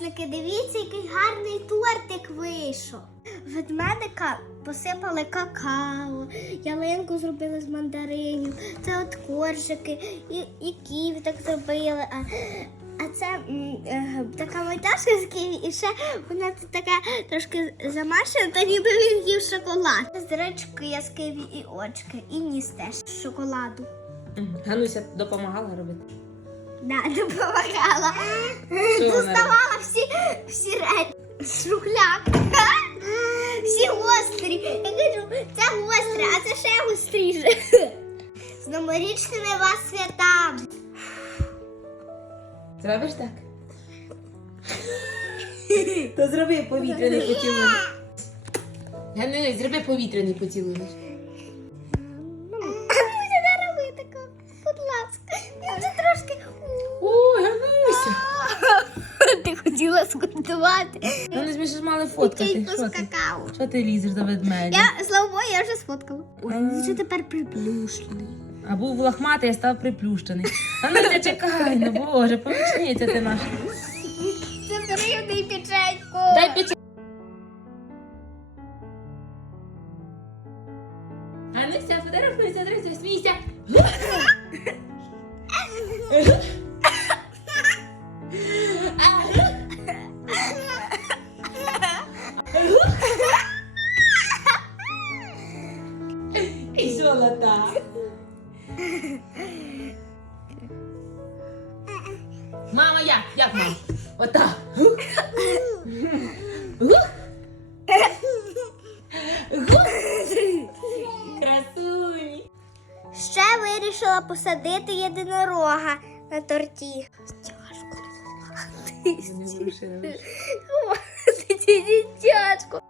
Підписники, дивіться, який гарний тортик вийшов. Ведмедика посипали какао, ялинку зробили з мандаринів, це от коржики і, і ківі так зробили. А, а це м, е, така мультяшка з ківі, і ще вона тут така трошки замашена, то ніби він їв шоколад. Зрачки з киві і очки, і ніс теж шоколаду. Гануся допомагала робити. Да, допомагала. Що вона Доставала всі, всі речі. Шухляк. Всі гострі. Я кажу, це гостре, а це ще гостріше. З новорічними вас святами. Зробиш так? То зроби повітряний поцілунок. Ганусь, зроби повітряний поцілунок. Будь ласка. Я вже трошки. Ой, Гануся! Ти хотіла скуштувати. Ганусь, ми ж мали фоткати. Що ти? какао. Що ти лізеш до ведмедя? Я, слава Богу, я вже сфоткала. Ой, А. він вже тепер приплюшений. А був лохматий, а став приплющений. Гануся, чекай, ну боже, помічниця ти наша. Це дрібний печеньку. Дай печеньку. Гануся, фотографуйся, друзі, смійся. Золота. Мама, як? Як мама? Отак. Красуні. Ще вирішила посадити єдинорога на торті. Тяжко. Тяжко.